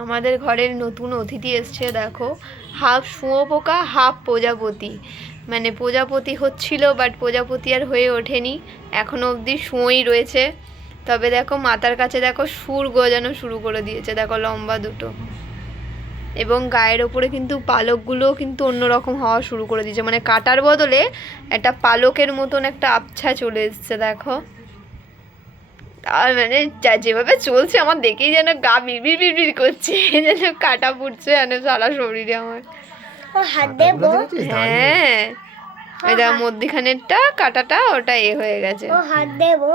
আমাদের ঘরের নতুন অতিথি এসছে, দেখো। হাফ শুঁয়োপোকা হাফ প্রজাপতি। মানে প্রজাপতি হচ্ছিল বাট প্রজাপতি আর হয়ে ওঠেনি। এখনও অবধি শুঁয়োই রয়েছে। তবে দেখো মাথার কাছে দেখো, সুর গজানো শুরু করে দিয়েছে। দেখো, লম্বা দুটো। এবং গায়ের ওপরে কিন্তু পালকগুলোও কিন্তু অন্যরকম হওয়া শুরু করে দিয়েছে। মানে কাটার বদলে একটা পালকের মতন একটা আবছা চলে এসছে, দেখো। আর মানে যা- যেভাবে চলছে আমার দেখেই যেন গা বিড়বিড় বিড়বিড় করছে যেন কাটা পড়ছে যেন সারা শরীরে আমার। ও হাত হ্যাঁ ওই দেখ মধ্যিখানেরটা কাটাটা ওটা এ হয়ে গেছে। ও হাত দেবো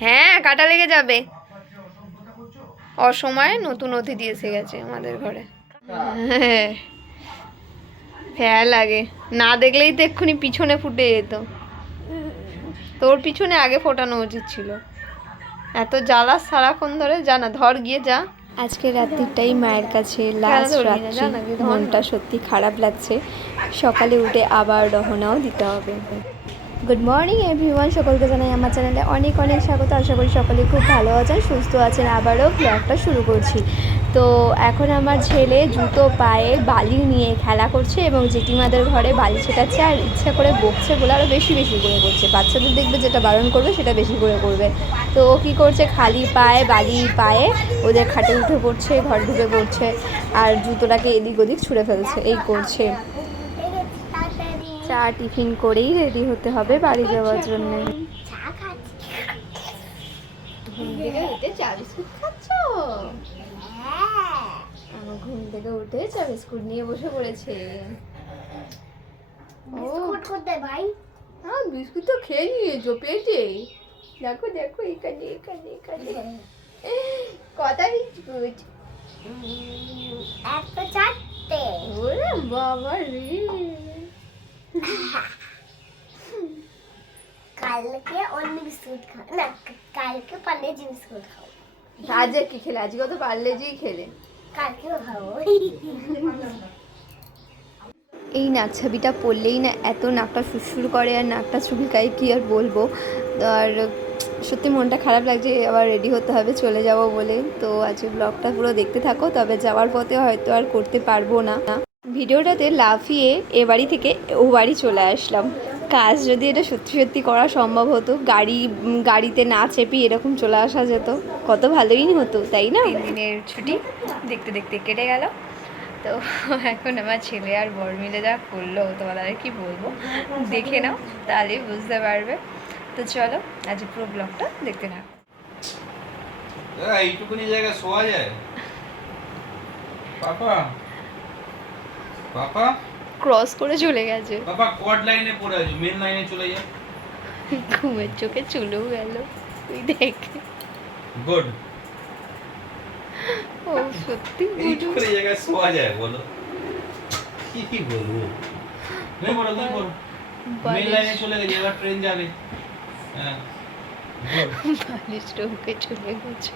হ্যাঁ কাটা লেগে যাবে। অসময়ে নতুন অতিথি এসে গেছে আমাদের ঘরে। হ্যাঁ হ্যাঁ লাগে। না দেখলেই তো এক্ষুনি পিছনে ফুটে যেত। তোর পিছনে আগে ফোটানো উচিত ছিল। এত জ্বালা সারাক্ষণ ধরে জানা ধর গিয়ে যা। আজকে রাত্রিটাই মায়ের কাছে লাস্ট রাত্রি। মনটা সত্যি খারাপ লাগছে। সকালে উঠে আবার রহনাও দিতে হবে। গুড মর্নিং এভরিওয়ান সকলকে জানাই আমার চ্যানেলে অনেক অনেক স্বাগত। আশা করি সকলে খুব ভালো আছেন, সুস্থ আছেন। আবারও ব্লগটা শুরু করছি। তো এখন আমার ছেলে জুতো, পায়ে বালি নিয়ে খেলা করছে এবং জেঠিমাদের ঘরে বালি ছেটাচ্ছে আর ইচ্ছা করে বকছে বলে আরও বেশি বেশি করে করছে বাচ্চাদের দেখবে যেটা বারণ করবে সেটা বেশি করে করবে। তো ও কী করছে? খালি পায়ে, বালি পায়ে ওদের খাটে উঠে পড়ছে, ঘর ঢুকে পড়ছে আর জুতোটাকে এদিক ওদিক ছুঁড়ে ফেলছে। এই করছে। চা টিফিন করেই রেডি হতে হবে বাড়ি যাওয়ার জন্য। চা খাচ্ছি। ঘুম থেকে উঠে চা বিস্কুট খাচ্ছ? হ্যাঁ। আমার ঘুম থেকে উঠে চা বিস্কুট নিয়ে বসে পড়েছে। ভাই? হ্যাঁ বিস্কুট তো খেয়ে নিয়েছো পেটে। দেখো দেখো এখানে এখানে এখানে। কটা বিস্কুট? একটা চারটে। ওরে বাবা রে। কালকে অন্য বিস্কুট খাও। না কালকে পার্লেজি বিস্কুট খাও। আজকে কি খেলে? আজকে তো পারলেজিই খেলে। কালকেও খাব। এই নাচ্ছাবিটা পরলেই না এত নাকটা সুরসুর করে আর নাকটা চুলকায় কি আর বলব? আর সত্যি মনটা খারাপ লাগছে আবার রেডি হতে হবে চলে যাব বলে। তো আজকে ব্লগটা পুরো দেখতে থাকো তবে যাওয়ার পথে হয়তো আর করতে পারব না। ভিডিওটাতে লাফিয়ে এ বাড়ি থেকে ও বাড়ি চলে আসলাম। কাজ যদি এটা সত্যি সত্যি করা সম্ভব হতো গাড়ি গাড়িতে না চেপে এরকম চলে আসা যেত কত ভালোই হতো তাই না? তিন দিনের ছুটি দেখতে দেখতে কেটে গেল। তো এখন আমার ছেলে আর বর মিলে যা করল তোমাদের আর কি বলব? দেখে নাও তাহলেই বুঝতে পারবে। তো চলো আজ পুরো ব্লগটা দেখতে থাকো। এইটুকুনি জায়গায় শোয়া যায়? পাপা পাপা ক্রস করে চলে গেছে। পাপা কোয়াড লাইনে পড়ে আছে মেন লাইনে চলে যায় ঘুমের চোখে চলেও গেল তুই দেখ। গুড ও সত্যি গুডু এইটুকুনি জায়গায় শোয়া যায় বলো। কি কি বলব? তুমি বলো তুমি বলো। মেন লাইনে চলে গেছে এবার ট্রেন যাবে। হ্যাঁ। বালিশ ঢুকে চলে গেছে।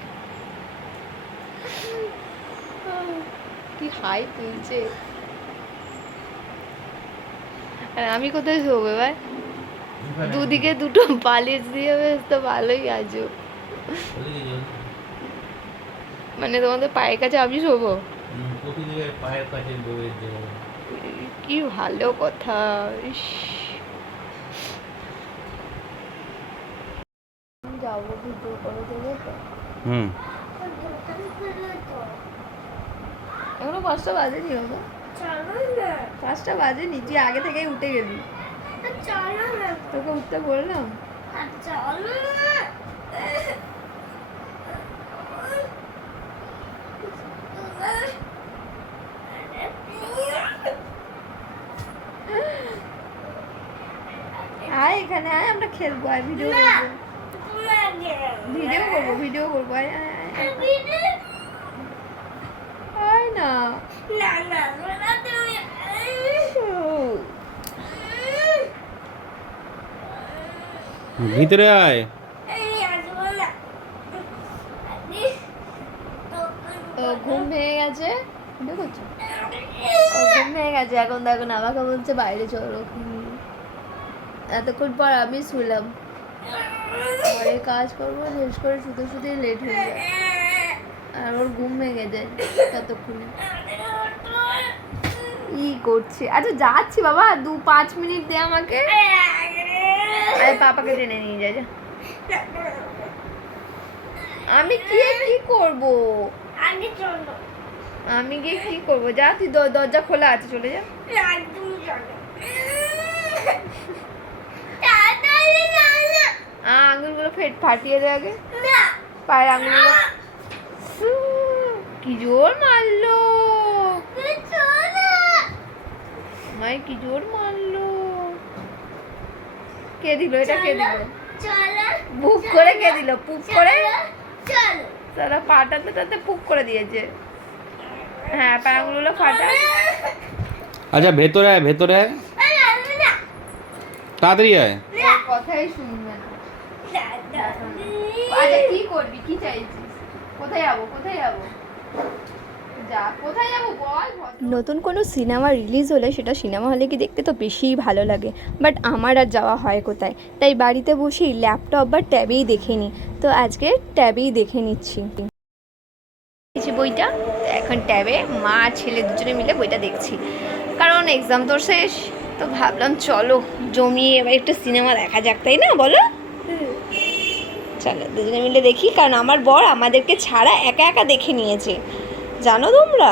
কি হাই তুলছে। আর আমি কোথায় শোবো এবার? দুদিকে দুটো বালিশ দিয়ে বেশ তো ভালোই আছো। মানে তোমাদের পায়ের কাছে আমি শোবো? কি ভালো কথা ইস। যাব ভিডিও করে দেবে তো। হুম। এখনও পাঁচটা বাজেনি বাবা। পাঁচটা বাজেনি তুই আগে থেকেই উঠে গেলি। তোকে উঠতে বললাম। আয় এখানে আয় আমরা খেলব আয় ভিডিও করব। ভিডিও করব ভিডিও করব আয় আয় না। না না না তুমি ভিতরে আয়। ঘুম ভেঙে গেছে? ঘুম ভেঙে গেছে এখন দেখো না আমাকে বলছে বাইরে চলো। এতক্ষণ পর আমি শুলাম পরে কাজ করব শেষ করে শুতে শুতে লেট হয়ে যায়। আর ওর ঘুম ভেঙে যায় ততক্ষণে। ই করছে? আচ্ছা যাচ্ছি বাবা, দু পাঁচ মিনিট দে আমাকে। আরে, পাপাকে টেনে নিয়ে যা যা। আমি কি কি করব? আমি গিয়ে কি করব? যা, তুই দরজা খোলা আছে, চলে যা। আঙুলগুলো ফেট ফাটিয়ে দে আগে। পায়ের আঙুলগুলো। কি জোর মারলো? মাই কি জোর মারলো? কে দিল এটা কে দিল? চলো করে কে দিল? পুক করে? চলো। তারা পাটাতে তাতে পুক করে দিয়েছে। হ্যাঁ পায়াগুলো ফাটা। আচ্ছা ভেতরে আয় ভেতরে আয়। তাড়াতাড়ি আয়। কথাই শুনবে আচ্ছা কি করবি? কি চাইছিস? কোথায় যাব? কোথায় যাব? নতুন কোনো সিনেমা রিলিজ হলে সেটা সিনেমা হলে কি দেখতে তো বেশিই ভালো লাগে। বাট আমার আর যাওয়া হয় কোথায়? তাই বাড়িতে বসেই ল্যাপটপ বা ট্যাবেই দেখে নিই। তো আজকে ট্যাবেই দেখে নিচ্ছি। দেখছি বইটা। এখন ট্যাবে মা আর ছেলে দুজনে মিলে বইটা দেখছি। কারণ এক্সাম তো শেষ তো ভাবলাম চলো জমিয়ে এবার একটু সিনেমা দেখা যাক তাই না বলো? চলো, দুজনে মিলে দেখি, কারণ আমার বর আমাদেরকে ছাড়া একা একা দেখে নিয়েছে। জানো তোমরা?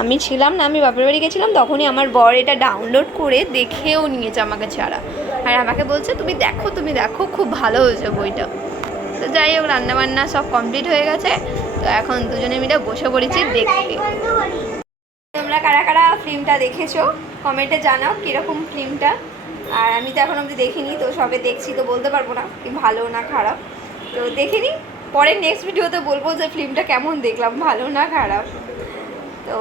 আমি ছিলাম না, আমি বাপের বাড়ি গেছিলাম, তখনই আমার বর এটা ডাউনলোড করে দেখেও নিয়েছে আমাকে ছাড়া। আর আমাকে বলছে, তুমি দেখো তুমি দেখো, খুব ভালো হয়েছে বইটা। তো যাই হোক, রান্নাবান্না সব কমপ্লিট হয়ে গেছে। তো এখন দুজনে মিলে বসে পড়েছি দেখতে। তোমরা কারা কারা ফিল্মটা দেখেছ? কমেন্টে জানাও কীরকম ফিল্মটা আর আমি তো এখন অবধি দেখিনি তো সবে দেখছি তো বলতে পারব না কি ভালো না খারাপ। তো দেখিনি পরে নেক্সট ভিডিওতে বলব যে ফিল্মটা কেমন দেখলাম ভালো না খারাপ। তো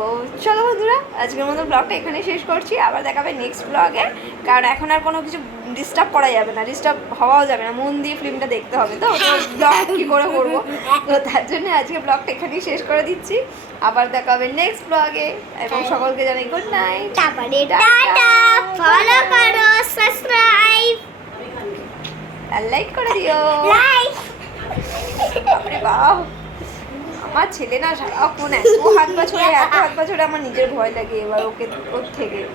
চলো বন্ধুরা আজকের মতো ব্লগটা এখানে শেষ করছি আবার দেখাবে নেক্সট ব্লগে কারণ এখন আর কোনো কিছু ডিস্টার্ব করা যাবে না ডিস্টার্ব হওয়াও যাবে না মন দিয়ে ফিল্মটা দেখতে হবে তো ব্লগ কী করে করব? তো তার জন্য আজকে ব্লগটা এখানেই শেষ করে দিচ্ছি। আবার দেখা হবে নেক্সট ব্লগে এবং সকলকে জানাই গুড নাইট টাটা। ফলো করো সাবস্ক্রাইব আর লাইক করে দিও। লাইক বাপরে বাহ আমার ছেলে না সারাক্ষণ এত হাত পা ছড়ে এত হাত পা ছড়ে আমার নিজের ভয় লাগে এবার ওকে ওর থেকে।